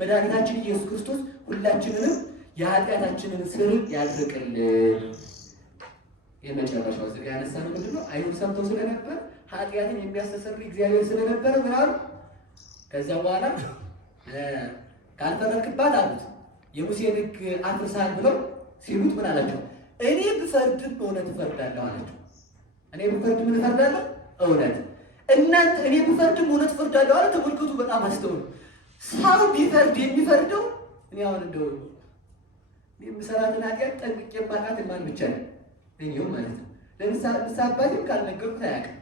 መድኃኒታችን ኢየሱስ ክርስቶስ ሁላችንንም የኃጢአታችንን ስር ያድርቅልን። የመጨረሻው ዝግ ያነሳነው ምንድነው? አይሁድ ሰምተው ስለነበር ኃጢአትን የሚያስተሰርይ እግዚአብሔር ስለነበረ ምን አሉ? ከዚያ በኋላ ካልፈረድክባት አሉት የሙሴን ሕግ አፍርሳል ብለው ሲሉት ምን አላቸው? እኔ ብፈርድም እውነት እፈርዳለሁ አላቸው። እኔ ብፈርድም ምን እፈርዳለሁ? እውነት። እናንተ እኔ ብፈርድም እውነት እፈርዳለሁ አለ። ተመልከቱ፣ በጣም አስተውሉ። ሰው ቢፈርድ የሚፈርደው እኔ አሁን እንደው የምሰራትን ኃጢአት ጠንቅቄ የማውቃት ማን ብቻ ነው? እኔው ማለት ነው። ለምሳሌ አባቴም ካልነገርኩት አያውቅም።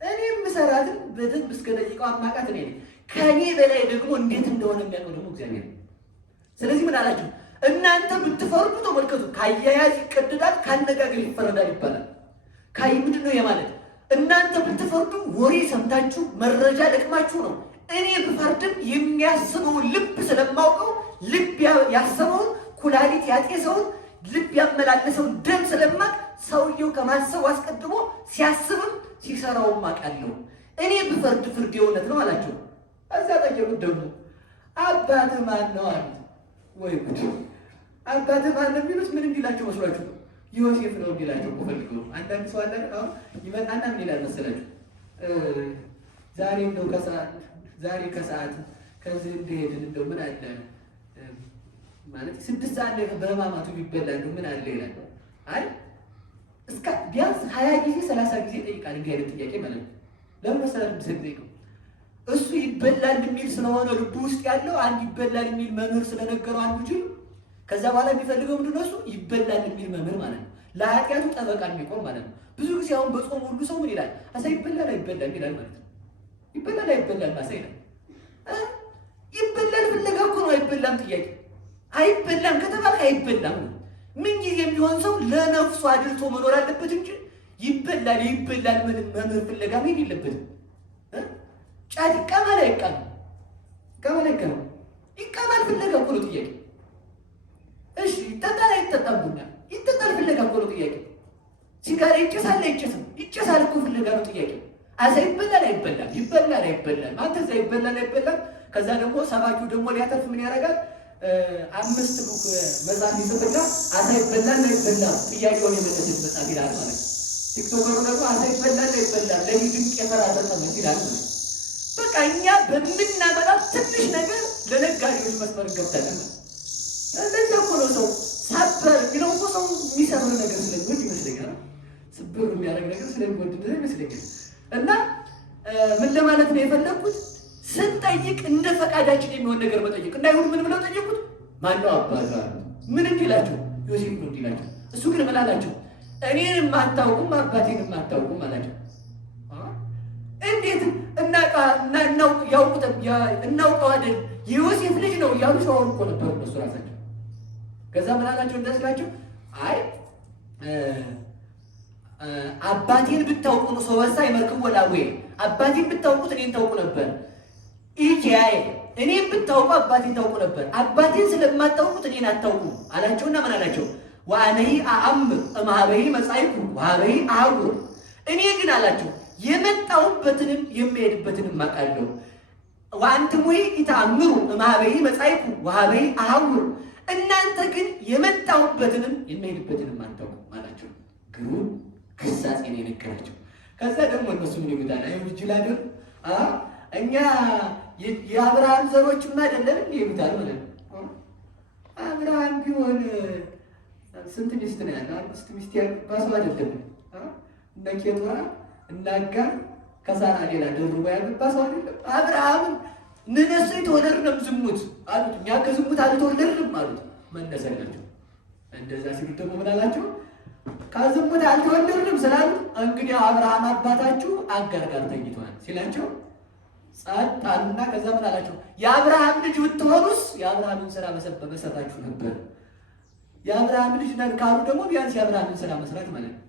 እኔ የምሰራትን በደንብ እስከ ደቂቃው የማውቃት እኔ ነኝ። ከእኔ በላይ ደግሞ እንዴት እንደሆነ የሚያውቀው ደግሞ እግዚአብሔር ነው። ስለዚህ ምን አላቸው? እናንተ ብትፈርዱ ተመልከቱ፣ ካያያዝ ይቀደዳል፣ ካነጋገር ይፈረዳል ይባላል። ካይ ምንድን ነው የማለት? እናንተ ብትፈርዱ ወሬ ሰምታችሁ መረጃ ለቅማችሁ ነው። እኔ ብፈርድም የሚያስበውን ልብ ስለማውቀው ልብ ያሰበውን ኩላሊት ያጤሰውን ልብ ያመላለሰውን ደም ስለማቅ ሰውየው ከማሰቡ አስቀድሞ ሲያስብም ሲሰራውም አውቃለሁ። እኔ ብፈርድ ፍርድ የእውነት ነው አላቸው። እዛ ጠየቁት ደግሞ አባትህ ማን ነው አሉት። ወይ ጉድ! አባትህ ማን ነው የሚሉት ምን እንዲላቸው መስሏችሁ ነው? ዮሴፍ ነው እንዲላቸው ፈልገው። አንዳንድ ሰው አለ አሁን ይመጣና ምን ይላል መሰላችሁ? ዛሬ እንደው ከሰዓት ከዚህ እንደሄድን እንደው ምን አለ ማለት 6 ሰዓት ላይ በህማማቱ ቢበላ እንደው ምን አለ ይላል። አይ እስከ ቢያንስ 20 ጊዜ 30 ጊዜ ጠይቃል። እንዲህ አይነት ጥያቄ ማለት ነው። ለምን መሰላችሁ ትጠይቁ? እሱ ይበላል የሚል ስለሆነ ልቡ ውስጥ ያለው አንድ ይበላል የሚል መምህር ስለነገረው አንዱ ጅል ከዛ በኋላ የሚፈልገው ምንድነው? እሱ ይበላል የሚል መምህር ማለት ነው። ለኃጢአቱ ጠበቃ የሚቆም ማለት ነው። ብዙ ጊዜ አሁን በጾም ሁሉ ሰው ምን ይላል? አሳ ይበላል አይበላም ይላል ማለት ነው። ይበላል አይበላም አሳ ይላል። ይበላል ፍለጋ እኮ ነው አይበላም ጥያቄ። አይበላም ከተባልክ አይበላም ነው። ምን ጊዜም ቢሆን ሰው ለነፍሱ አድርቶ መኖር አለበት እንጂ ይበላል መምህር ፍለጋ መሄድ የለበትም። ጫት ይቃማል አይቃማም? ይቃማል ፍለጋ እኮ ነው ጥያቄ። እሺ ይጠጣል አይጠጣም? ቡና ይጠጣል ፍለጋ እኮ ነው ጥያቄ። ሲጋራ ይጨሳል አይጨስም? ይጨሳል እኮ ፍለጋ ነው ጥያቄ። አሳ ይበላል አይበላም? አንተ እዛ ይበላል አይበላም። ከዛ ደግሞ ሰባኪው ደግሞ ሊያተርፍ ምን ያደርጋል? 5 ቡክ መጽሐፍ ይጽፍና አሳ ይበላል አይበላም ጥያቄውን የመለሰት መጽሐፍ ይላል ማለት ነው። ቲክቶከሩ ደግሞ አሳ ይበላል አይበላም ለድንቅ የፈራሰ ተመስ ይላል ማለት ነው። በቃ እኛ በምናመጣው ትንሽ ነገር ለነጋዴዎች መስመር ገብተናል። ለዛ እኮ ነው ሰው ሰበር የሚለው እኮ ሰው የሚሰብር ነገር ስለሚወድ ይመስለኛል። ስብር የሚያደርግ ነገር ስለሚወድ ይመስለኛል። እና ምን ለማለት ነው የፈለኩት? ስንጠይቅ እንደ ፈቃዳችን የሚሆን ነገር መጠየቅ እንዳይሆን ምን ብለው ጠየቁት? ማነው አባቱ? ምን እንዲላቸው? ዮሴፍ ነው እንዲላቸው። እሱ ግን ምን አላቸው? እኔንም አታውቁም አባቴንም አታውቁም አላቸው። እንዴት እናውቀው አይደል የዮሴፍ ልጅ ነው እያሉ ሸዋሩ እኮ ነበሩ እነሱ ራሳቸው። ከዛ ምን አላቸው እንደስላቸው? አይ አባቴን ብታውቁ ነው ሰው ወሳ ይመርክም ወላዌ አባቴን ብታውቁት እኔን ታውቁ ነበር። ኢጂአይ እኔን ብታውቁ አባቴን ታውቁ ነበር። አባቴን ስለማታውቁት እኔን አታውቁ አላቸውና ምን አላቸው? ወአነሂ አአምር እምኀበሂ መጻእኩ ወኀበሂ አሐውር እኔ ግን አላቸው የመጣሁበትንም የሚሄድበትንም አውቃለሁ። ወአንትሙ ኢተአምሩ እምኀበሂ መጻእኩ ወኀበሂ አሐውር እናንተ ግን የመጣሁበትንም የሚሄድበትንም አታውቁም አላቸው። ግሩም ግሳጼ ነው የነገራቸው። ከዛ ደግሞ እነሱ ምን ይሉታል? አይ ይጅላል እኛ የአብርሃም ዘሮችማ አይደለም እንዴ ይሉታል ማለት ነው። አብርሃም ቢሆን ስንት ሚስት ነው ያለው? 5 ሚስት ያገባ ሰው አይደለም? እነ ኬጡራ እነ አጋር ከሳራ ሌላ ደርቦ ያገባ ሰው አይደለም? አብርሃም ንነሱ የተወለድነው ዝሙት አሉት። እኛ ከዝሙት አልተወለድንም አሉት። መለሰላቸው። እንደዛ ሲሉ ደግሞ ምን አላቸው? ከዝሙት አልተወለድንም ስላሉ እንግዲህ አብርሃም አባታችሁ አጋር ጋር ተኝቷል ሲላቸው ጸጥ አሉና ከዛ ምን አላቸው? የአብርሃም ልጅ ብትሆኑስ የአብርሃምን ስራ በሰራችሁ ነበር። የአብርሃም ልጅ ነን ካሉ ደግሞ ቢያንስ የአብርሃምን ስራ መስራት ማለት ነው።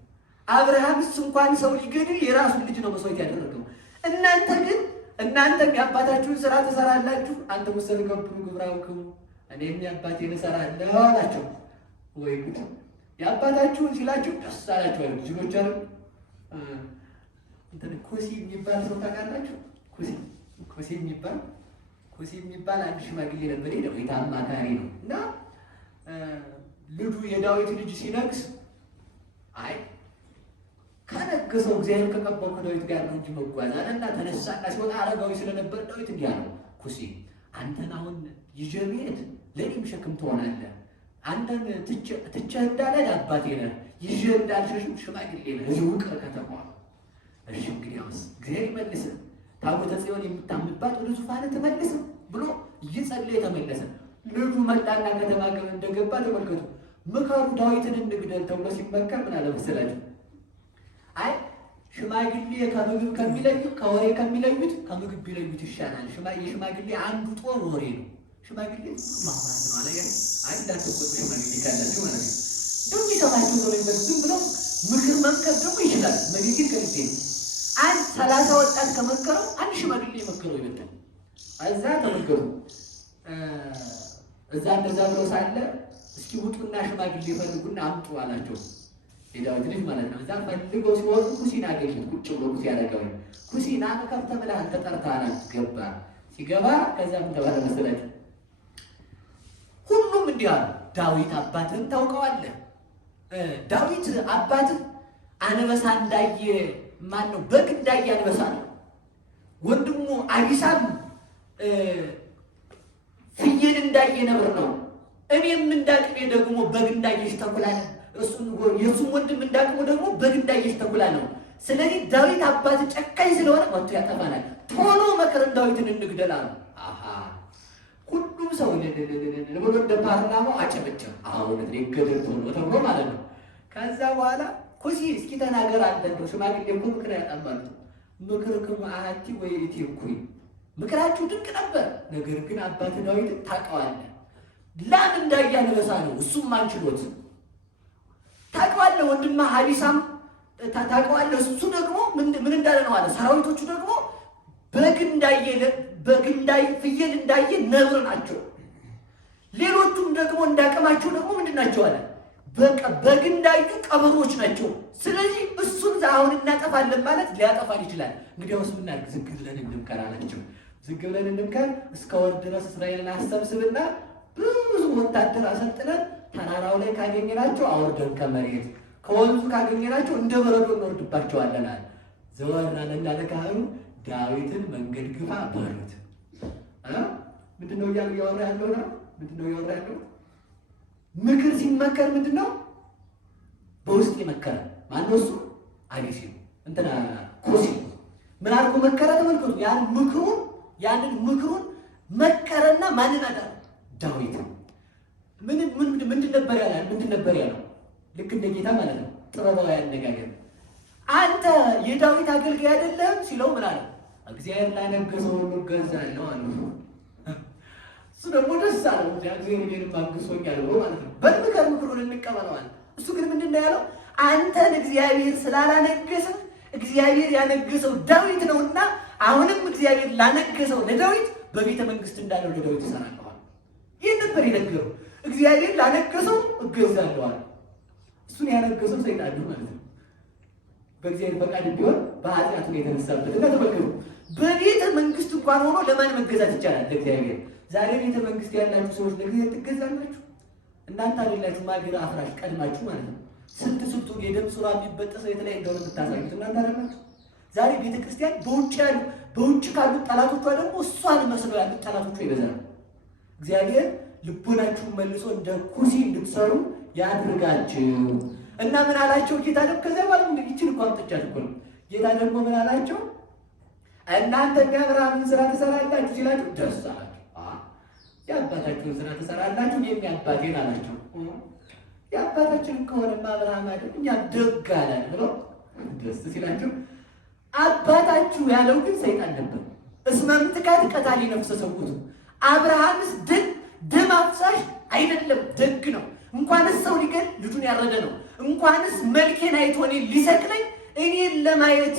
አብርሃምስ እንኳን ሰው ሊገድል የራሱን ልጅ ነው መስዋዕት ያደረገው። እናንተ የአባታችሁን ስራ ትሰራላችሁ። አንተ ሙሰል ገብሩ ግብራውክሙ እኔም የአባቴን እሰራለሁ አላቸው። ወይ ጉድ! የአባታችሁን ሲላችሁ ደስ አላቸው አይደል? ልጆች አሉ እንትን ኩሲ የሚባል ሰው ታውቃላችሁ? ኩሲ የሚባል ኩሲ የሚባል አንድ ሽማግሌ ነበር። የዳዊት አማካሪ ነው እና ልጁ የዳዊት ልጅ ሲነግስ አይ ከነገሰው እግዚአብሔር ከቀባው ከዳዊት ጋር ነው እንጂ መጓዝ አለና ተነሳና ሲወጣ አረጋዊ ስለነበር ዳዊት እንዲህ አለው፣ ኩሲ አንተን አሁን ይዤ ብሄድ ለእኔም ሸክም ትሆናለህ። አንተን ትቼ እንዳልሄድ አባቴ ነህ፣ ይዤ እንዳልሸሽም ሽማግሌ ነህ፣ እዚህ ውቅር ከተማ። እሺ እንግዲያውስ እግዚአብሔር ይመልስህ፣ ታቦተ ጽዮን የምታምንባት ወደ ዙፋንህ ትመልስህ ብሎ እየጸለየ ተመለሰ። ልጁ መጣና ከተማ እንደገባ ተመልከቱ። ምከሩ ዳዊትን እንግደል ተብሎ ሲመከር ምን አለ መሰላችሁ? አይ ሽማግሌ ከምግብ ከሚለዩት ከወሬ ከሚለዩት ከምግብ ቢለዩት ይሻላል። የሽማግሌ አንዱ ጦር ወሬ ነው። ሽማግሌ ማውራት ነው አለ። አይ እንዳትቆጡ ሽማግሌ ካላችሁ ማለት ነው። ደግሞ ይሰማችሁ ነው ዝም ብሎ ምክር መምከር ደግሞ ይችላል። መግቢት ከልቤ ነው። አንድ 30 ወጣት ከመከረው አንድ ሽማግሌ መከረው ይበልጣል። እዛ ተመከሩ። እዛ እንደዛ ብሎ ሳለ እስኪ ውጡና ሽማግሌ ፈልጉና አምጡ አላቸው። የዳዊት ልጅ ማለት ነው። እዛ ፈልገው ሲወጡ ኩሲን አገኙት። ቁጭ ብሎ ኩሲ ያደረገው ኩሲና ከፍተ ብለሃል ተጠርተሃል ገባ። ሲገባ ከዛ ምን ተባለ መሰላችሁ? ሁሉም እንዲህ አሉ፣ ዳዊት አባትህን ታውቀዋለህ? ዳዊት አባትህ አንበሳ እንዳየ ማን ነው? በግ እንዳየ አንበሳ ነው። ወንድሙ አቢሳም ፍየል እንዳየ ነብር ነው። እኔም እንዳቅሜ ደግሞ በግ እንዳየሽ ተኩላ ነው። የእሱም ወንድም እንዳቅሙ ደግሞ በግ እንዳየሽ ተኩላ ነው። ስለዚህ ዳዊት አባት ጨካኝ ስለሆነ ወጥቶ ያጠፋናል። ቶሎ መከረን ዳዊትን እንግደል አሉ። ሁሉም ሰው ብሎ እንደ ፓርላማው አጨበጨበ። አሁን ገደል ቶሎ ተብሎ ማለት ነው። ከዛ በኋላ ኩሲ እስኪ ተናገር አንተ እንደው ሽማግሌ እኮ ምክር ያጣማሉ። ምክርክሙ አሐቲ ወይእቲ እኩይ፣ ምክራችሁ ድንቅ ነበር። ነገር ግን አባት ዳዊት ታውቀዋለህ፣ ላም እንዳየ አንበሳ ነው። እሱም አንችሎት ታውቀዋለህ። ወንድምህ አቢሳም ታውቀዋለህ። እሱ ደግሞ ምን እንዳለ ነው አለ። ሰራዊቶቹ ደግሞ በግ እንዳየ ፍየል እንዳየ ነብር ናቸው። ሌሎቹም ደግሞ እንዳቅማቸው ደግሞ ምንድን ናቸው አለ። በግ እንዳዩ ቀበሮች ናቸው። ስለዚህ እሱን አሁን እናጠፋለን ማለት ሊያጠፋን ይችላል። እንግዲያውስ ምናድርግ? ዝግ ብለን እንምከር አላቸው። ዝግ ብለን እንምከር፣ እስከ ወር ድረስ እስራኤልን አሰብስብና ብዙ ወታደር አሰልጥነን ተራራው ላይ ካገኘናቸው አውርደን ከመሬት ከወንዙ ካገኘናቸው እንደ በረዶ እንወርድባቸዋለን አለ። ዘወር አለና ለካህኑ ዳዊትን መንገድ ግፋ በሉት። ምንድነው እያወራ ያለው ነው? ምንድነው እያወራ ያለው? ምክር ሲመከር ምንድነው በውስጥ የመከረ ማነው? እሱ አቢሲ እንትና ኩሲ ምን አድርጎ መከረ? ተመልከቱ። ያንን ምክሩን መከረና ማንን አጠራ? ዳዊት። ምንድን ነበር ያለው? ልክ እንደ ጌታ ማለት ነው። ጥበባዊ አነጋገር። አንተ የዳዊት አገልጋይ አይደለም ሲለው ምን አለ? እግዚአብሔር ላነገሰው ሁሉ እገዛለሁ አለ። እሱ ደግሞ ደስ አለው። እግዚአብሔር እኔንም አግሶኛል ብሎ ማለት ነው። በምክር ምክሩን እንቀበለዋል። እሱ ግን ምንድን ነው ያለው? አንተን እግዚአብሔር ስላላነገሰ እግዚአብሔር ያነገሰው ዳዊት ነውና አሁንም እግዚአብሔር ላነገሰው ለዳዊት በቤተ መንግስት እንዳለው ለዳዊት ይሰራለዋል። ይህ ነበር የነገረው። እግዚአብሔር ላነገሰው እገዛለዋል። እሱን ያነገሰው ሰይጣን ነው ማለት ነው። በእግዚአብሔር ፈቃድ ቢሆን በኃጢአቱ የተነሳበት እና ተመልከቱ። በቤተ መንግስት እንኳን ሆኖ ለማን መገዛት ይቻላል? ለእግዚአብሔር። ዛሬ ቤተ መንግስት ያላችሁ ሰዎች ለእግዚአብሔር ትገዛላችሁ? እናንተ አይደላችሁ ማገር አፍራሽ ቀድማችሁ ማለት ነው። ስንቱ የደም ሥራ የሚበጠሰው የተለያየ እንደሆነ የምታሳዩት እናንተ አይደላችሁ? ዛሬ ቤተክርስቲያን በውጭ ካሉት ጠላቶቿ ደግሞ እሷን መስለው ያሉት ጠላቶቿ ይበዛሉ። እግዚአብሔር ልቦናችሁን መልሶ እንደ ኩሲ እንድትሰሩ ያድርጋችሁ እና ምን አላቸው ጌታ ደግሞ? ከዚያ በኋላ ይችን እኮ አምጥቻት እኮ ነው። ጌታ ደግሞ ምን አላቸው? እናንተ የአብርሃምን ስራ ትሰራላችሁ ሲላችሁ ደስ አላቸው። የአባታችሁን ስራ ትሰራላችሁ የአባቴን አላቸው። የአባታችን ከሆነማ አብርሃም አይደል እኛ ደግ አለን ብሎ ደስ ሲላቸው፣ አባታችሁ ያለው ግን ሰይጣን ነበር። እስመ ምትካት ቀታሊ ነፍሰ ሰውቱ። አብርሃምስ ደም አፍሳሽ አይደለም፣ ደግ ነው። እንኳንስ ሰው ሊገል ልጁን ያረደ ነው። እንኳንስ መልኬን አይቶ እኔን ሊሰቅለኝ እኔን ለማየት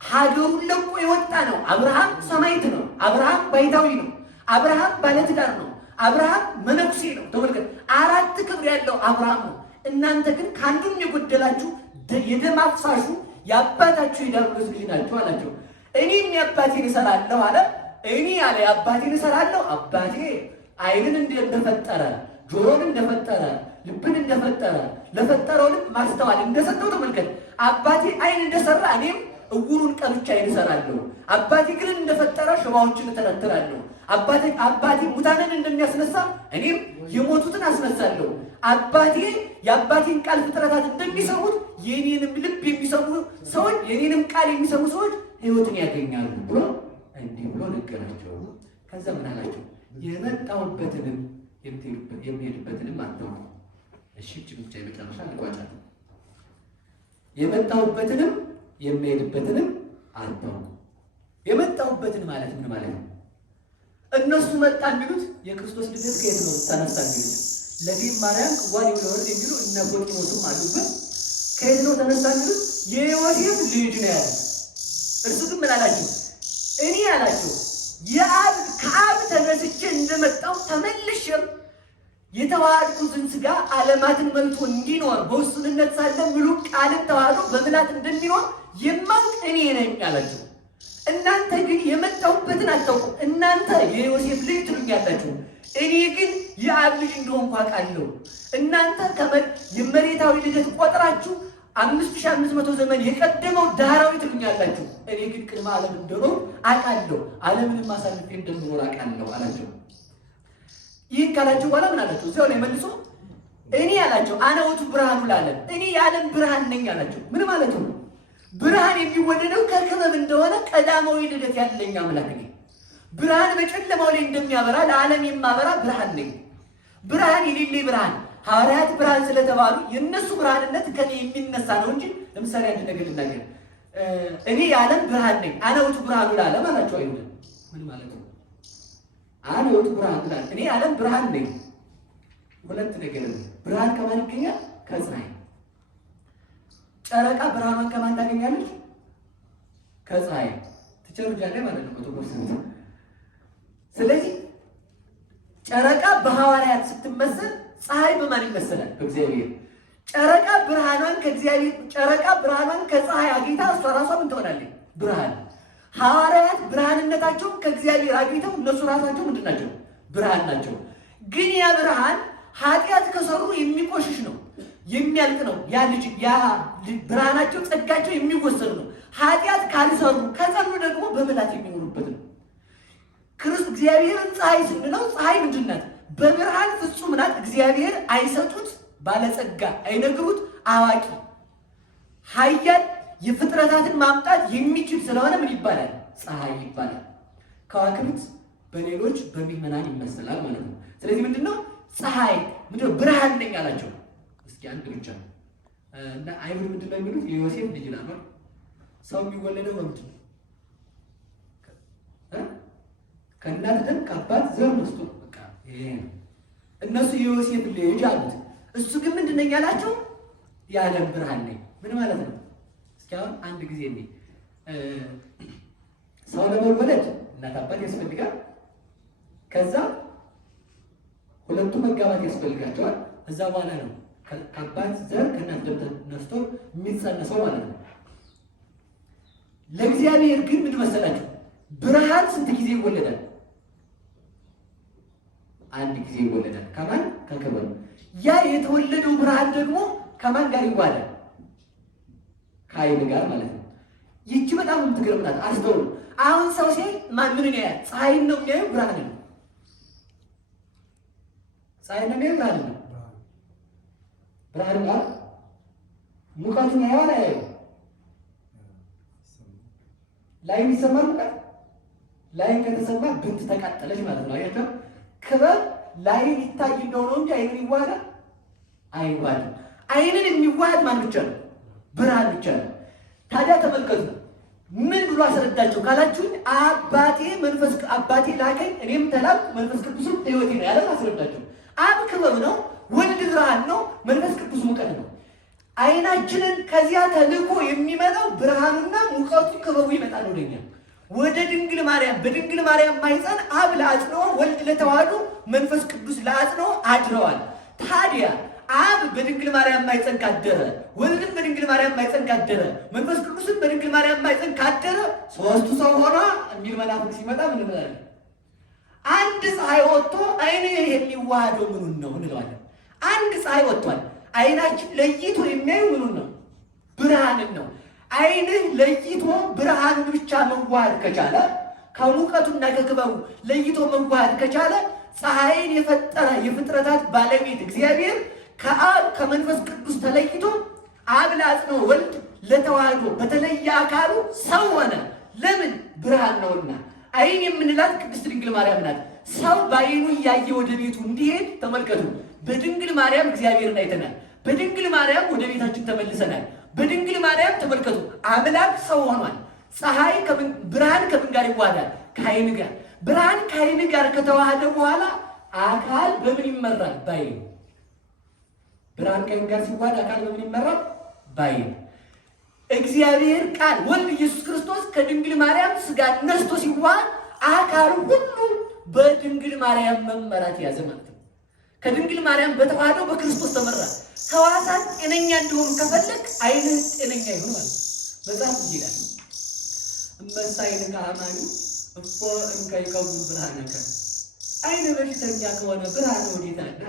ሀገሩን ለቆ የወጣ ነው። አብርሃም ሰማዕት ነው። አብርሃም ባይታዊ ነው። አብርሃም ባለትዳር ነው። አብርሃም መነኩሴ ነው። ተመልከት፣ 4 ክብር ያለው አብርሃም ነው። እናንተ ግን ከአንዱም የጎደላችሁ የደም አፍሳሹ የአባታችሁ የዲያብሎስ ልጅ ናችሁ አላቸው። እኔም የአባቴን እሰራለሁ አለ። እኔ ያለ አባቴን እሰራለሁ። አባቴ ዓይንን እንደፈጠረ፣ ጆሮን እንደፈጠረ፣ ልብን እንደፈጠረ፣ ለፈጠረው ልብ ማስተዋል እንደሰጠው ተመልከት። አባቴ ዓይን እንደሰራ እኔም እውሩን ቀብቻ ዓይን እሰራለሁ። አባቴ ግን እንደፈጠረ ሽባዎችን እተረትራለሁ። አባቴ ሙታንን እንደሚያስነሳ እኔም የሞቱትን አስነሳለሁ። አባቴ የአባቴን ቃል ፍጥረታት እንደሚሰሙት የኔንም ልብ የሚሰሙ ሰዎች የኔንም ቃል የሚሰሙ ሰዎች ሕይወትን ያገኛሉ ብሎ እንዲህ ብሎ ነገራቸው። ከዛ ምን አላቸው? የመጣሁበትንም የሚሄድበትንም አታውቁ። እሺ ብቻ የመጨረሻ ልቋጫት። የመጣሁበትንም የሚሄድበትንም አታውቁ። የመጣሁበትን ማለት ምን ማለት ነው? እነሱ መጣ የሚሉት የክርስቶስ ልደት ከየት ነው ተነሳ የሚሉት ለዚህ ማርያም ቅዋኔ ወለወልድ የሚሉ እነ ፎቂኖስም አሉበት። ከየት ነው ተነሳ የሚሉት የዮሴፍ ልጅ ነው ያለ። እርሱ ግን ምን አላቸው? እኔ አላቸው ከአብ ተነስቼ እንደመጣው ተመልሼም የተዋሃድኩትን ሥጋ ዓለማትን መልቶ እንዲኖር በውሱንነት ሳለ ሙሉ ቃልን ተዋህዶ በምላት እንደሚኖር የማውቅ እኔ ነኝ አላቸው። እናንተ ግን የመጣሁበትን አታውቁም። እናንተ የዮሴፍ ልጅ ትሉኛላችሁ፣ እኔ ግን የአብ ልጅ እንደሆንኩ አውቃለሁ። እናንተ የመሬታዊ ልደት ቆጥራችሁ 5500 ዘመን የቀደመው ዳህራዊ ትሉኛላችሁ፣ እኔ ግን ቅድመ ዓለም እንደኖር አውቃለሁ፣ ዓለምንም አሳልፌ እንደምኖር አውቃለሁ አላቸው። ይህን ካላቸው በኋላ ምን አላቸው? እዚያው ላይ መልሶ እኔ አላቸው አነ ውእቱ ብርሃኑ ለዓለም፣ እኔ የዓለም ብርሃን ነኝ አላቸው። ምን ማለት ነው? ብርሃን የሚወደደው ከክበብ እንደሆነ ቀዳማዊ ልደት ያለኝ አምላክ ነኝ። ብርሃን በጨለማው ላይ እንደሚያበራ ለዓለም የማበራ ብርሃን ነኝ። ብርሃን የሌለኝ ብርሃን ሐዋርያት ብርሃን ስለተባሉ የእነሱ ብርሃንነት ከኔ የሚነሳ ነው እንጂ ለምሳሌ አንድ ነገር ልናገር። እኔ የዓለም ብርሃን ነኝ አነ ውእቱ ብርሃኑ ለዓለም አላቸው። አይሁን ምን ማለት ነው? አነ ውእቱ ብርሃኑ ለዓለም እኔ የዓለም ብርሃን ነኝ። ሁለት ነገር ነው። ብርሃን ከማን ይገኛል? ከፀሐይ። ጨረቃ ብርሃኗን ከማን ታገኛለች? ከፀሐይ ትቸርጃለች ማለት ነው በተቆሰነ። ስለዚህ ጨረቃ በሐዋርያት ስትመሰል ፀሐይ በማን ይመሰላል? በእግዚአብሔር። ጨረቃ ብርሃኗን ከፀሐይ አግኝታ እሷ ራሷ ምን ትሆናለች? ብርሃን። ሐዋርያት ብርሃንነታቸው ከእግዚአብሔር አግኝተው እነሱ ራሳቸው ምንድን ናቸው? ብርሃን ናቸው። ግን ያ ብርሃን ኃጢአት ከሰሩ የሚቆሽሽ ነው፣ የሚያልቅ ነው። ያ ብርሃናቸው ጸጋቸው የሚወሰድ ነው። ኃጢአት ካልሰሩ ከጸኑ ደግሞ በምላት የሚኖሩበት ነው። እግዚአብሔርን ፀሐይ ስንለው ፀሐይ ምንድን ናት? በብርሃን ፍጹም ናት። እግዚአብሔር አይሰጡት ባለጸጋ፣ አይነግሩት አዋቂ፣ ኃያል የፍጥረታትን ማምጣት የሚችል ስለሆነ ምን ይባላል? ፀሐይ ይባላል። ከዋክብት በሌሎች በሚመናን ይመስላል ማለት ነው። ስለዚህ ምንድነው ፀሐይ ምንድነው? ብርሃን ነኝ አላቸው። እስኪ አንድ ብቻ እና አይሁድ ምንድነው የሚሉት? የዮሴፍ ልጅ ናት። ሰው የሚወለደው በምንድን ነው? ከእናት ደም ከአባት ዘር መስቶ በቃ ይሄ ነው። እነሱ የዮሴፍ ልጅ አሉት። እሱ ግን ምንድነኝ ያላቸው? የዓለም ብርሃን ነኝ። ምን ማለት ነው? እስኪ አሁን አንድ ጊዜ ሰው ለመወለድ እናት አባት ያስፈልጋል። ከዛ ሁለቱ መጋባት ያስፈልጋቸዋል። እዛ በኋላ ነው ከአባት ዘር ከእናት ደም ተነስቶ የሚጸነሰው ማለት ነው። ለእግዚአብሔር ግን ምን መሰላችሁ? ብርሃን ስንት ጊዜ ይወለዳል? አንድ ጊዜ ይወለዳል። ከማን? ከክብር። ያ የተወለደው ብርሃን ደግሞ ከማን ጋር ይዋላል? ከኃይል ጋር ማለት ነው። ይቺ በጣም የምትገርም ናት። አስተውሉ። አሁን ሰው ሲያይ ምንን ያያል? ፀሐይን ነው የሚያየው? ብርሃን ነው? ፀሐይ ነው የሚያየው? ብርሃን ነው? ብርሃን ጋር ሙቀቱን ያየዋል? አያየው? ላይ የሚሰማ ሙቀት ላይ ከተሰማ ብንት ተቃጠለች ማለት ነው። አያቸው ክበብ ላይ ይታይ እንደሆነ እንጂ አይንን ይዋሃዳል? አይዋሃድም። አይንን የሚዋሃድ ማን ብቻ ነው? ብርሃን ብቻ ነው። ታዲያ ተመልከቱ ምን ብሎ አስረዳቸው ካላችሁኝ፣ አባቴ ላከኝ እኔም ተላኩ መንፈስ ቅዱስም ሕይወቴ ነው ያለ አስረዳቸው። አብ ክበብ ነው፣ ወልድ ብርሃን ነው፣ መንፈስ ቅዱስ ሙቀት ነው። አይናችንን ከዚያ ተልኮ የሚመጣው ብርሃኑና ሙቀቱ ክበቡ ይመጣል ወደኛ ወደ ድንግል ማርያም። በድንግል ማርያም ማኅፀን አብ ለአጽንዖ ወልድ ለተዋሕዶ መንፈስ ቅዱስ ለአጽንዖ አድረዋል። ታዲያ አብ በድንግል ማርያም ማኅፀን ካደረ፣ ወልድም በድንግል ማርያም ማኅፀን ካደረ፣ መንፈስ ቅዱስም በድንግል ማርያም ማኅፀን ካደረ ሦስቱ ሰው ሆኗ የሚል መናፍቅ ሲመጣ ምን እንላለን? አንድ ፀሐይ ወጥቶ አይን የሚዋሃደው ምኑን ነው እንለዋለን። አንድ ፀሐይ ወጥቷል። አይናችን ለይቶ የሚያዩ ምኑን ነው? ብርሃንን ነው። አይንህ ለይቶ ብርሃንን ብቻ መዋሃድ ከቻለ፣ ከሙቀቱና ከክበቡ ለይቶ መዋሃድ ከቻለ ፀሐይን የፈጠረ የፍጥረታት ባለቤት እግዚአብሔር ከአብ ከመንፈስ ቅዱስ ተለይቶ አብ ለአጽንዖ ወልድ ለተዋህዶ በተለየ አካሉ ሰው ሆነ። ለምን? ብርሃን ነውና። አይን የምንላት ቅድስት ድንግል ማርያም ናት። ሰው በአይኑ እያየ ወደ ቤቱ እንዲሄድ ተመልከቱ። በድንግል ማርያም እግዚአብሔርን አይተናል። በድንግል ማርያም ወደ ቤታችን ተመልሰናል። በድንግል ማርያም ተመልከቱ አምላክ ሰው ሆኗል። ፀሐይ ብርሃን ከምን ጋር ይዋሃዳል? ከአይን ጋር። ብርሃን ከአይን ጋር ከተዋሃደ በኋላ አካል በምን ይመራል? በአይን። ብርሃን ከአይን ጋር ሲዋሃድ አካል በምን ይመራል? በአይን። እግዚአብሔር ቃል ወልድ ኢየሱስ ክርስቶስ ከድንግል ማርያም ሥጋ ነስቶ ሲዋሃድ አካል ሁሉ በድንግል ማርያም መመራት ያዘ ማለት ነው። ከድንግል ማርያም በተዋህደው በክርስቶስ ተመራ። ሕዋሳት ጤነኛ እንዲሆኑ ከፈለግ አይንህ ጤነኛ ይሁን ማለት ነው። መጽሐፍ ይላል እመሳይን ከአማኒ እፎ እንከይከውን ብርሃነከ። አይነ በሽተኛ ከሆነ ብርሃን ወዴት አለ?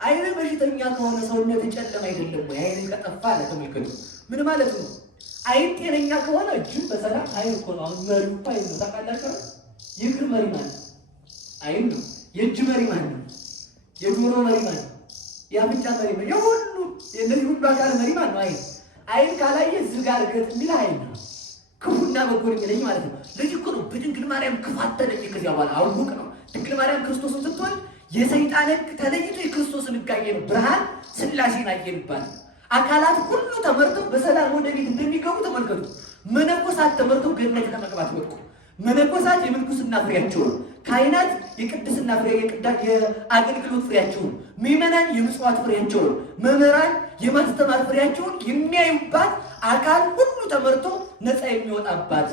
አይነ በሽተኛ ከሆነ ሰውነት ጨለማ አይደለም ወይ? አይነ ከጠፋ አለ። ተመልከቱ ምን ማለት ነው? አይን ጤነኛ ከሆነ እጅም በሰላም አይን እኮ ነው። አሁን መሪው እኮ አይን ነው። ታውቃላችሁ? የእግር መሪ ማለት ነው አይን ነው። የእጅ መሪ ማለት ነው። የጆሮ መሪ ማለት ነው። የአፍንጫ መሪ ማለት ነው። የሁሉ የነዚህ ሁሉ አካል መሪ ማለት ነው አይን። አይን ካላየ ዝጋ እርገጥ የሚል አይን ነው። ክፉና በጎ የሚለኝ ማለት ነው። ለዚህ እኮ ነው በድንግል ማርያም ክፋት ተለየ። ከዚያ በኋላ አውቅ ነው ድንግል ማርያም ክርስቶስን ስትወልድ የሰይጣን ሕግ ተለይቶ የክርስቶስን ሕግ አየን። ብርሃን ሥላሴን አየንባት። አካላት ሁሉ ተመርተው በሰላም ወደ ቤት እንደሚገቡ ተመልከቱ። መነኮሳት ተመርተው ገነት ለመግባት ወጡ። መነኮሳት የምንኩስና ፍሬያቸውን፣ ካህናት የቅድስና ፍሬ የአገልግሎት ፍሬያቸውን፣ ምዕመናን የምጽዋት ፍሬያቸውን፣ መምህራን የማስተማር ፍሬያቸውን የሚያዩባት አካል ሁሉ ተመርቶ ነፃ የሚወጣባት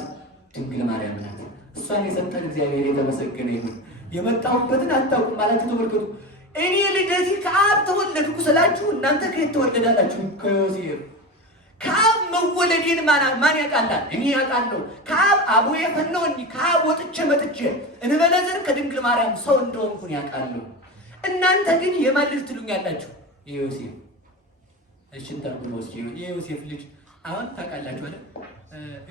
ድንግል ማርያም ናት። እሷን የሰጠን እግዚአብሔር የተመሰገነ ይሁን። የመጣሁበትን አታውቁም ማላችሁ ተመልከቱ። እኔ ልደቴ ከአብ ተወለድኩ ስላችሁ እናንተ ከየት ተወለዳላችሁ? ከዮሴፍ። ከአብ መወለዴን ማን ያውቃላል? እኔ ያውቃለሁ። ከአብ አቡየ ፈነወኒ ከአብ ወጥቼ መጥቼ እንበለ ዘር ከድንግል ማርያም ሰው እንደሆንኩን ያውቃለሁ። እናንተ ግን የማን ልጅ ትሉኛላችሁ? የዮሴፍ። እሺ እንተርጉም ወስጄ የዮሴፍ ልጅ አሁን ታውቃላችሁ አይደል?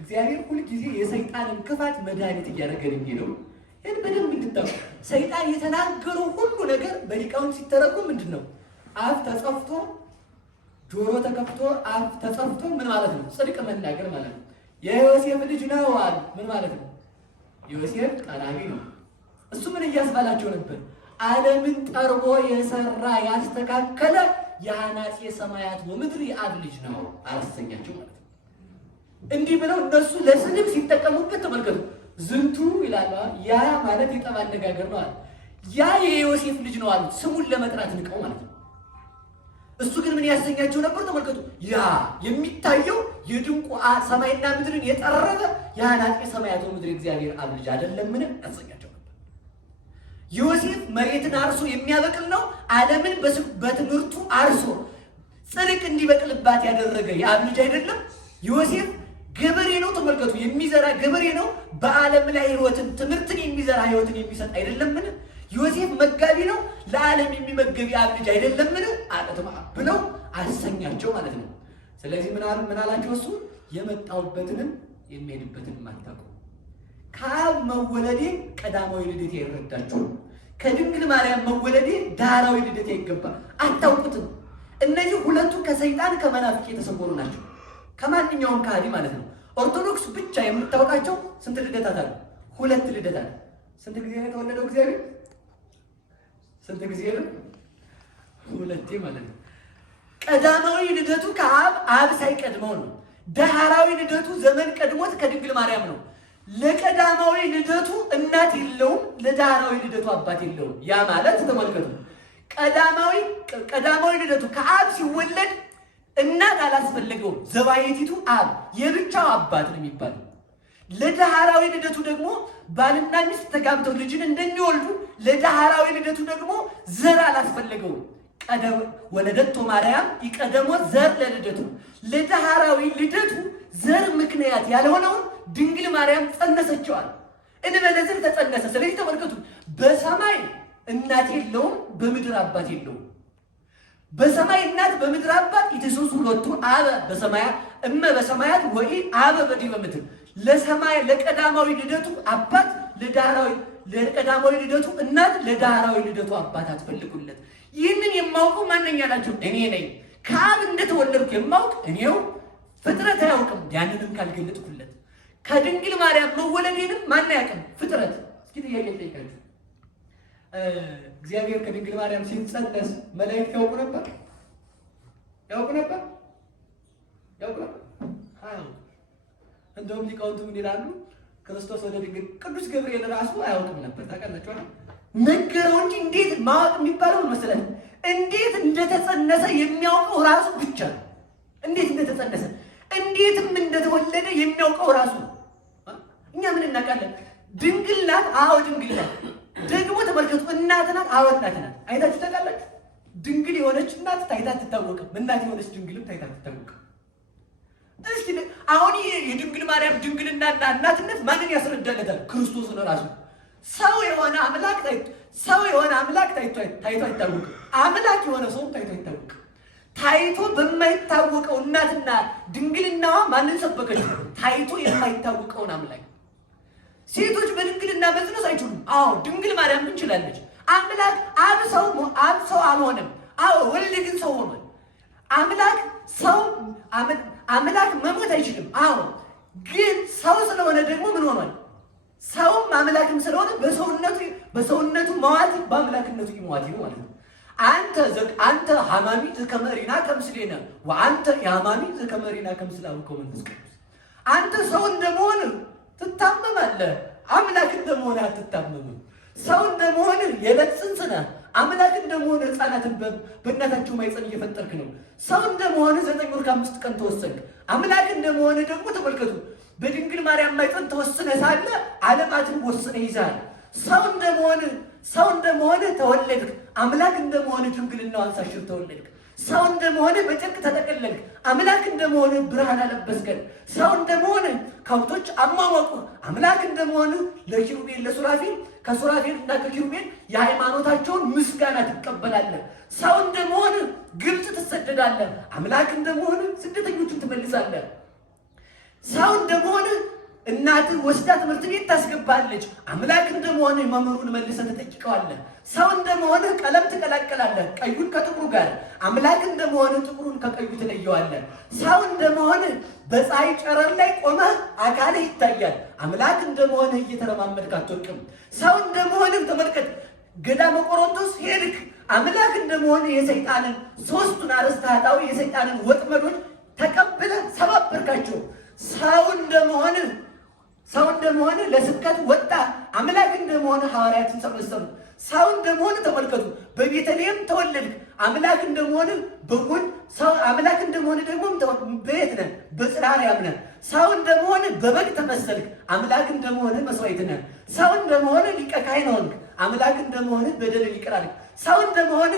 እግዚአብሔር ሁልጊዜ የሰይጣንን ክፋት መድኃኒት እያደረገን የሚለው ይህን በደንብ እንድታውቁ። ሰይጣን የተናገረው ሁሉ ነገር በሊቃውንት ሲተረጉም ምንድን ነው? አፍ ተጸፍቶ ጆሮ ተከፍቶ አፍ ተጸፍቶ ምን ማለት ነው? ጽድቅ መናገር ማለት ነው። የዮሴፍ ልጅ ነው አሉ። ምን ማለት ነው? ዮሴፍ ቀራቢ ነው። እሱ ምን እያስባላቸው ነበር? ዓለምን ጠርቦ የሰራ ያስተካከለ የአናጺ ሰማያት ወምድር የአብ ልጅ ነው አላሰኛቸው ማለት ነው። እንዲህ ብለው እነሱ ለስድብ ሲጠቀሙበት ተመልከቱ። ዝንቱ ይላል። ያ ማለት የጠብ አነጋገር ነው አለ። ያ የዮሴፍ ልጅ ነው አሉት። ስሙን ለመጥራት ንቀው ማለት ነው። እሱ ግን ምን ያሰኛቸው ነበር? ተመልከቱ። ያ የሚታየው የድንቁ ሰማይና ምድርን የጠረበ የአናጺ ሰማያት ወምድር እግዚአብሔር አብ ልጅ አይደለምን? ያሰኛቸው ነበር። ዮሴፍ መሬትን አርሶ የሚያበቅል ነው። ዓለምን በትምህርቱ አርሶ ጽድቅ እንዲበቅልባት ያደረገ የአብ ልጅ አይደለም። ዮሴፍ ገበሬ ነው። ተመልከቱ። የሚዘራ ገበሬ ነው። በዓለም ላይ ሕይወትን ትምህርትን የሚዘራ ሕይወትን የሚሰጥ አይደለምን? ዮሴፍ መጋቢ ነው። ለዓለም የሚመገብ የአብ ልጅ አይደለምን? አጥተማ ብለው አሰኛቸው ማለት ነው። ስለዚህ ምን አላቸው? እሱ የመጣሁበትንም የሚሄድበትንም አታውቁም። ከአብ መወለዴ ቀዳማዊ ልደቴ አይረዳችሁም። ከድንግል ማርያም መወለዴ ዳህራዊ ልደቴ አይገባም። አታውቁትም። እነዚህ ሁለቱ ከሰይጣን ከመናፍቅ የተሰወሩ ናቸው። ከማንኛውም ከሃዲ ማለት ነው። ኦርቶዶክስ ብቻ የምታውቃቸው ስንት ልደታት አሉ? 2 ልደታት። ስንት ጊዜ ነው የተወለደው እግዚአብሔር? ስንት ጊዜ ነው? 2 ማለት ነው። ቀዳማዊ ልደቱ ከአብ አብ ሳይቀድመው ነው። ዳህራዊ ልደቱ ዘመን ቀድሞት ከድንግል ማርያም ነው። ለቀዳማዊ ልደቱ እናት የለውም፣ ለዳህራዊ ልደቱ አባት የለውም። ያ ማለት ተመልከቱ፣ ቀዳማዊ ልደቱ ከአብ ሲወለድ እናት አላስፈለገውም። ዘባየቲቱ አብ የብቻው አባት ነው የሚባለው። ለዳህራዊ ልደቱ ደግሞ ባልና ሚስት ተጋብተው ልጅን እንደሚወልዱ ለዳህራዊ ልደቱ ደግሞ ዘር አላስፈለገውም። ወለደቶ ማርያም ይቀደሞ ዘር ለልደቱ ለዳህራዊ ልደቱ ዘር ምክንያት ያልሆነውን ድንግል ማርያም ጸነሰችዋል። እንበለ ዘር ተጸነሰ። ስለዚህ ተመልከቱ፣ በሰማይ እናት የለውም፣ በምድር አባት የለውም። በሰማይ እናት በምድር አባት ኢየሱስ ሁለቱ አበ በሰማያ እመ በሰማያት ወይ አበ በዲበ ምድር ለሰማይ ለቀዳማዊ ልደቱ አባት ለቀዳማዊ ልደቱ እናት ለዳህራዊ ልደቱ አባት አትፈልጉለት። ይህንን የማውቀው ማንኛ ናቸው? እኔ ነኝ። ከአብ እንደተወለድኩ የማውቅ እኔው፣ ፍጥረት አያውቅም ያንንም ካልገለጥኩለት። ከድንግል ማርያም መወለዴንም ማን ያውቅም? ፍጥረት። እስኪ ጥያቄ ልጠይቃችሁ። እግዚአብሔር ከድንግል ማርያም ሲጸነስ መላእክት ያውቁ ነበር? ያውቁ ነበር? እንደውም ሊቃውንቱ ምን ይላሉ? ክርስቶስ ወደ ድንግል ቅዱስ ገብርኤል ራሱ አያውቅም ነበር። ታውቃላችሁ? ነገረው እንጂ እንዴት ማወቅ የሚባለው መሰለህ? እንዴት እንደተጸነሰ የሚያውቀው ራሱ ብቻ ነው። እንዴት እንደተጸነሰ እንዴትም እንደተወለደ የሚያውቀው ራሱ ነው። እኛ ምን እናውቃለን? ድንግል ናት። አዎ ድንግል ናት። ደግሞ ተመልከቱ፣ እናት ናት። አዎ እናት ናት። አይታችሁ ታውቃላችሁ? ድንግል የሆነች እናት ታይታ አትታወቅም። እናት የሆነች ድንግልም ታይታ አትታወቅም። እስኪ አሁን የድንግል ማርያም ድንግልናና እናትነት ማንን ያስረዳለታል? ክርስቶስን ራሱ። ሰው የሆነ አምላክ ታይቶ አይታወቅም። አምላክ የሆነ ሰው ታይቶ አይታወቅም። ታይቶ በማይታወቀው እናትና ድንግልናዋ ማንን ሰበከች? ታይቶ የማይታወቀውን አምላክ። ሴቶች በድንግልና መጽነስ አይችሉም። አዎ ድንግል ማርያም ግን ችላለች። አምላክ አብ ሰው አልሆነም። አዎ ወልድ ግን ሰው ሆኗል። አምላክ መሞት አይችልም። አዎ ግን ሰው ስለሆነ ደግሞ ምን ሆኗል? ሰውም አምላክም ስለሆነ በሰውነቱ መዋቲ በአምላክነቱ ይመዋቲ ነው ማለት ነው። አንተ ሐማሚ ዘከመሪና ከምስሌነ ወአንተ የሐማሚ ዘከመሪና ከምስላው ከመንፈስ ቅዱስ። አንተ ሰው እንደመሆን ትታመማለህ፣ አምላክ እንደመሆን አትታመምም። ሰው እንደመሆን የዕለት ጽንስ ነህ፣ አምላክ እንደመሆን ሕፃናትን በእናታቸው ማይፀን እየፈጠርክ ነው። ሰው እንደመሆን 9 ወር ከ5 ቀን ተወሰንክ። አምላክ እንደመሆን ደግሞ ተመልከቱ፣ በድንግል ማርያም ማይፀን ተወስነ ሳለ ዓለማትን ወስነ ይዛል። ሰው እንደመሆን ተወለድክ። አምላክ እንደመሆን ድንግልናዋን ሳሽር ተወለድክ። ሰው እንደመሆን በጨርቅ ተጠቀለልክ። አምላክ እንደመሆን ብርሃን አለበስከን። ሰው እንደመሆን ከብቶች አሟሟቁ። አምላክ እንደመሆን ለኪሩቤል ለሱራፌል ከሱራፌል እና ከኪሩቤል የሃይማኖታቸውን ምስጋና ትቀበላለህ። ሰው እንደመሆን ግብፅ ትሰደዳለህ። አምላክ እንደመሆን ስደተኞችን ትመልሳለህ። ሰው እንደመሆን እናትህ ወስዳ ትምህርት ቤት ታስገባለች። አምላክ እንደመሆን መምህሩን መልሰህ ትጠይቀዋለህ። ሰው እንደመሆን ቀለም ትቀላቀላለህ፣ ቀዩን ከጥቁሩ ጋር። አምላክ እንደመሆን ጥቁሩን ከቀዩ ትለየዋለህ። ሰው እንደመሆን በፀሐይ ጨረር ላይ ቆመህ አካልህ ይታያል። አምላክ እንደመሆን እየተረማመድክ አትወድቅም። ሰው እንደመሆን ተመልከት፣ ገዳመ ቆሮንቶስ ሄድክ። አምላክ እንደመሆን የሰይጣንን 3ቱን አርእስተ ኃጣውእ የሰይጣንን ወጥመዶች ተቀብለህ ሰባበርካቸው። ሰው እንደመሆን ለስብከት ወጣ። አምላክ እንደመሆን ሐዋርያትን ሰበሰቡ። ሰው እንደመሆን ተመልከቱ፣ በቤተልሔም ተወለድክ። አምላክ እንደመሆን በጎን አምላክ እንደመሆን ደግሞ በየት ነህ? በጽርሐ አርያም ነህ። ሰው እንደመሆን በበግ ተመሰልክ። አምላክ እንደመሆን መስዋዕት ነህ። ሰው እንደመሆን ሊቀ ካህን ሆንክ። አምላክ እንደመሆን በደልን ይቅር አልክ። ሰው እንደመሆን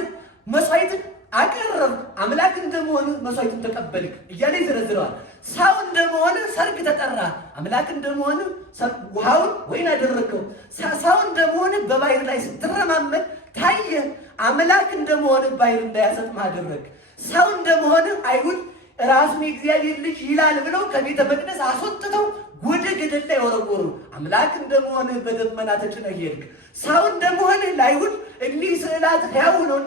መስዋዕትን አቀረብክ። አምላክ እንደመሆን መስዋዕትን ተቀበልክ እያለ ይዘረዝረዋል። ሰው እንደመሆን ሰርግ ተጠራ። አምላክ እንደመሆን ውሃውን ወይን አደረግከው። ሰው እንደመሆን በባህር ላይ ስትረማመድ ታየ። አምላክ እንደመሆን ባህር እንዳያሰጥምህ አደረግ። ሰው እንደመሆን አይሁድ ራሱን የእግዚአብሔር ልጅ ይላል ብለው ከቤተ መቅደስ አስወጥተው ወደ ገደል ላይ ወረወሩ። አምላክ እንደመሆን በደመና ተጭነህ ሄድክ። ሰው እንደመሆን ለአይሁድ እኒህ ስዕላት ሕያው ነው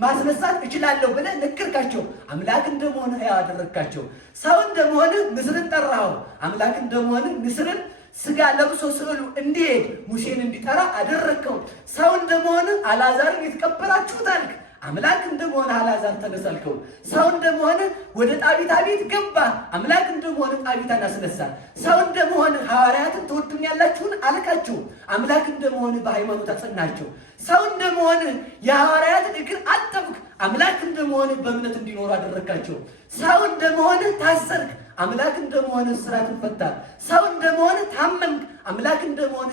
ማስነሳት እችላለሁ ብለህ ነገርካቸው። አምላክ እንደመሆን ሕያው አደረግካቸው። ሰው እንደመሆን ንስርን ጠራኸው። አምላክ እንደመሆን ንስርን ስጋ ለብሶ ስዕሉ እንዲሄድ ሙሴን እንዲጠራ አደረግከው። ሰው እንደመሆን አልዓዛርን የተቀበራችሁት አልክ። አምላክ እንደመሆን አልዓዛር ተነሳልከው። ሰው እንደመሆን ወደ ጣቢታ ቤት ገባ። አምላክ እንደመሆን ጣቢታን አስነሳ። ሰው እንደመሆን ሐዋርያትን ትወዱኛላችሁን አልካቸው። አምላክ እንደመሆን በሃይማኖት አጸናቸው። ሰው እንደመሆን የሐዋርያትን እግር አጠብክ። አምላክ እንደመሆን በእምነት እንዲኖሩ አደረግካቸው። ሰው እንደመሆን ታሰርክ። አምላክ እንደመሆን እስራትን ፈታ። ሰው እንደመሆን ታመምክ። አምላክ እንደመሆን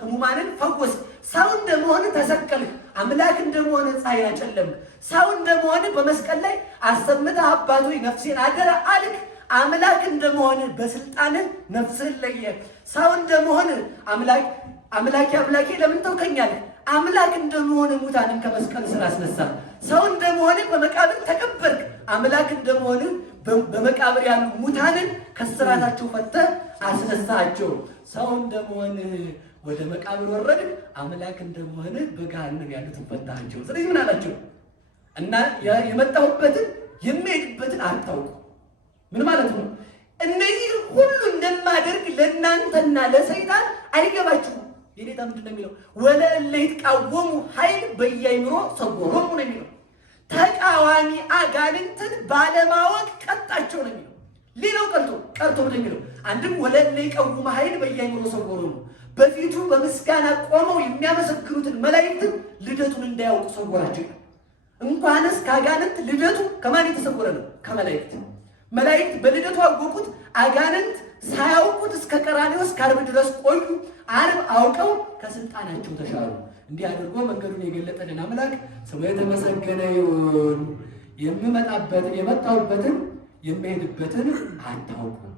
ሕሙማንን ፈወስክ። ሰው እንደመሆን ተሰቀልክ። አምላክ እንደመሆን ፀሐይን አጨለምክ። ሰው እንደመሆን በመስቀል ላይ አሰምተህ አባት ሆይ ነፍሴን አደራ አልክ። አምላክ እንደመሆን በስልጣን ነፍስህን ለየ። ሰው እንደመሆን አምላኬ ለምን ተውከኛለህ? አምላክ እንደመሆን ሙታንን ከመስቀል ስር አስነሳ። ሰው እንደመሆን በመቃብር ተቀበርክ። አምላክ እንደመሆን በመቃብር ያሉ ሙታንን ከስራታቸው ፈተህ አስነሳቸው። ሰው እንደመሆን ወደ መቃብር ወረድን። አምላክ እንደመሆን በገሃነም ያሉትን ፈታሃቸው። ስለዚህ ምን አላቸው? እና የመጣሁበትን የሚሄድበትን አታውቁ። ምን ማለት ነው? እነዚህ ሁሉ እንደማደርግ ለእናንተና ለሰይጣን አይገባችሁም። የኔታ ምንድን ነው የሚለው? ወለእለ ይትቃወሙ ኃይል በየአእምሮ ሰወሮሙ ነው የሚለው። ተቃዋሚ አጋንንትን ባለማወቅ ቀጣቸው ነው የሚለው። ሌላው ቀርቶ ነው የሚለው። አንድም ወለእለ ይቀውሙ ኃይል በየአእምሮ ሰወሮሙ፣ በፊቱ በምስጋና ቆመው የሚያመሰግኑትን መላእክትን ልደቱን እንዳያውቁ ሰወራቸው። እንኳንስ ከአጋንንት ልደቱ ከማን የተሰወረ ነው? ከመላእክት። መላእክት በልደቱ አወቁት፣ አጋንንት ሳያውቁት እስከ ቀራንዮ እስከ ዓርብ ድረስ ቆዩ። ዓርብ አውቀው ከስልጣናቸው ተሻሩ። እንዲህ አድርጎ መንገዱን የገለጠልን አምላክ ስሙ የተመሰገነ ይሁን። የምመጣበትን የመጣሁበትን የምሄድበትን አታውቁም።